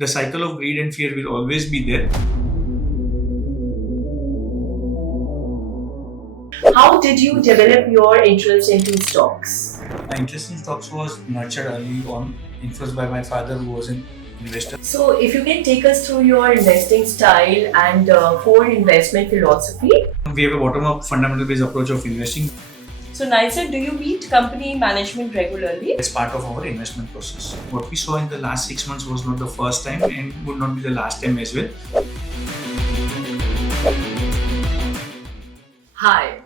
The cycle of greed and fear will always be there. How did you develop your interest into stocks? My interest in stocks was nurtured early on, influenced by my father, who was an investor. So, if you can take us through your investing style and core investment philosophy. We have a bottom-up, fundamental-based approach of investing So, Naysar, do you meet company management regularly? as part of our investment process. What we saw in the last 6 months was not the first time and would not be the last time as well. Hi,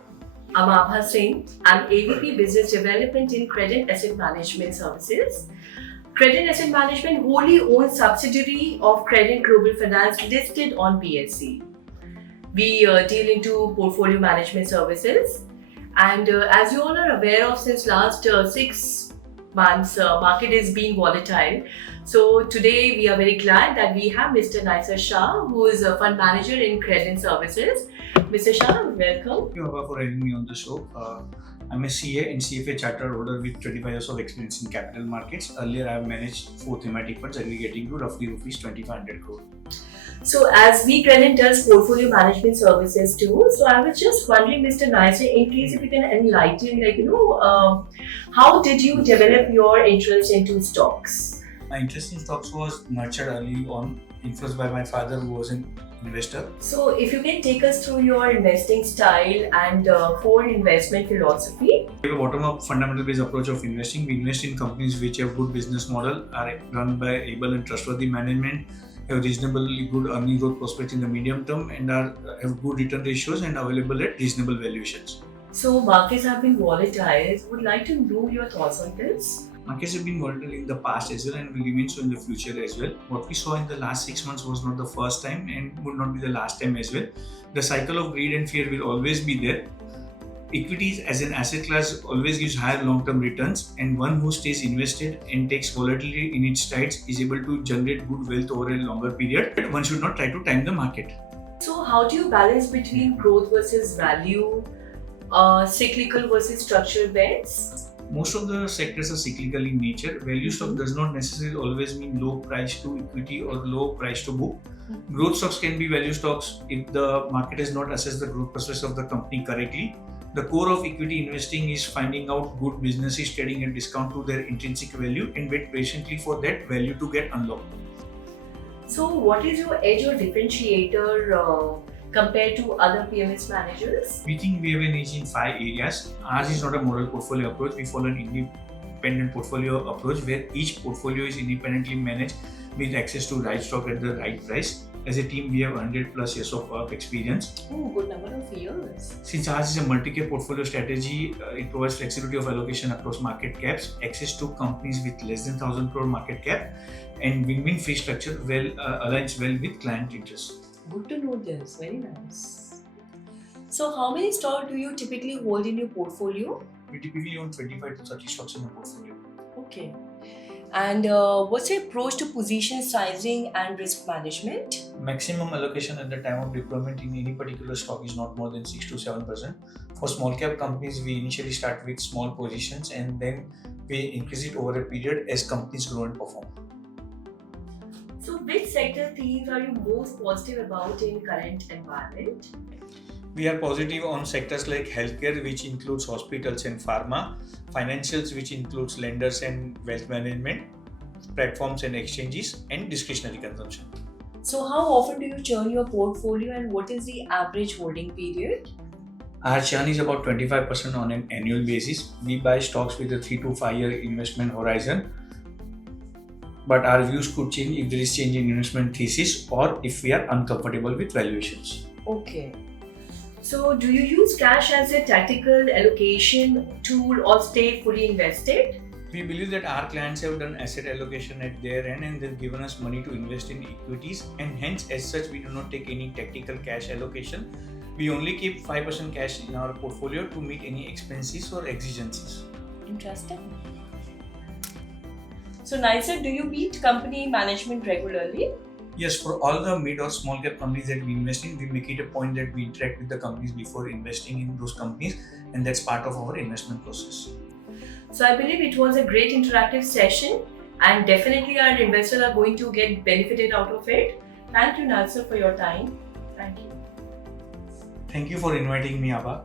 I'm Abha Singh. I'm AVP Business Development in Credent Asset Management Services. Credent Asset Management wholly owned subsidiary of Credent Global Finance listed on BSE. We deal into portfolio management services. And as you all are aware of, since last 6 months, market is being volatile. So today we are very glad that we have Mr. Naysar Shah, who is a fund manager in Credent Services. Mr. Shah, welcome. Thank you, Abha, for having me on the show. I'm a CA and CFA chartered holder with 25 years of experience in capital markets. Earlier, I have managed 4 thematic funds aggregating to roughly rupees 2,500 crore. So as we Credent does portfolio management services too, so I was just wondering, Mr. Naysar, in case if you can enlighten, how did you develop your interest into stocks? My interest in stocks was nurtured early on, influenced by my father, who was an investor. So if you can take us through your investing style and core investment philosophy. We have a bottom-up, fundamental-based approach of investing. We invest in companies which have good business model, are run by able and trustworthy management, have reasonably good earning growth prospects in the medium term, and have good return ratios and available at reasonable valuations. So markets have been volatile. Would like to know your thoughts on this. Markets have been volatile in the past as well and will remain so in the future as well. What we saw in the last 6 months was not the first time and would not be the last time as well. The cycle of greed and fear will always be there. Equities as an asset class always gives higher long-term returns, and one who stays invested and takes volatility in its strides is able to generate good wealth over a longer period. But one should not try to time the market. So how do you balance between growth versus value, cyclical versus structural bets? Most of the sectors are cyclical in nature. Value stock does not necessarily always mean low price to equity or low price to book. Growth stocks can be value stocks if the market has not assessed the growth prospects of the company correctly. The core of equity investing is finding out good businesses trading at discount to their intrinsic value and wait patiently for that value to get unlocked. So what is your edge or differentiator compared to other PMS managers? We think we have an edge in 5 areas. Ours is not a model portfolio approach. We follow an independent portfolio approach where each portfolio is independently managed with access to right stock at the right price. As a team, we have 100 plus years of work experience. Oh, good number of years. Since ours is a multi-cap portfolio strategy, it provides flexibility of allocation across market caps, access to companies with less than 1,000 crore market cap, and win-win fee structure aligns well with client interests. Good to know this. Very nice. So how many stocks do you typically hold in your portfolio? We typically own 25 to 30 stocks in a portfolio. Okay. And what's your approach to position sizing and risk management? Maximum allocation at the time of deployment in any particular stock is not more than 6 to 7%. For small cap companies, we initially start with small positions and then we increase it over a period as companies grow and perform. So which sector themes are you most positive about in current environment? We are positive on sectors like healthcare, which includes hospitals and pharma, financials, which includes lenders and wealth management, platforms and exchanges, and discretionary consumption. So how often do you churn your portfolio and what is the average holding period? Our churn is about 25% on an annual basis. We buy stocks with a 3 to 5 year investment horizon, but our views could change if there is change in investment thesis or if we are uncomfortable with valuations. Okay. So do you use cash as a tactical allocation tool or stay fully invested? We believe that our clients have done asset allocation at their end and they've given us money to invest in equities, and hence as such we do not take any tactical cash allocation. We only keep 5% cash in our portfolio to meet any expenses or exigencies. Interesting. So Naysar, do you meet company management regularly? Yes, for all the mid or small cap companies that we invest in, we make it a point that we interact with the companies before investing in those companies, and that's part of our investment process. So I believe it was a great interactive session and definitely our investors are going to get benefited out of it. Thank you, Naysar, for your time. Thank you. Thank you for inviting me, Abha.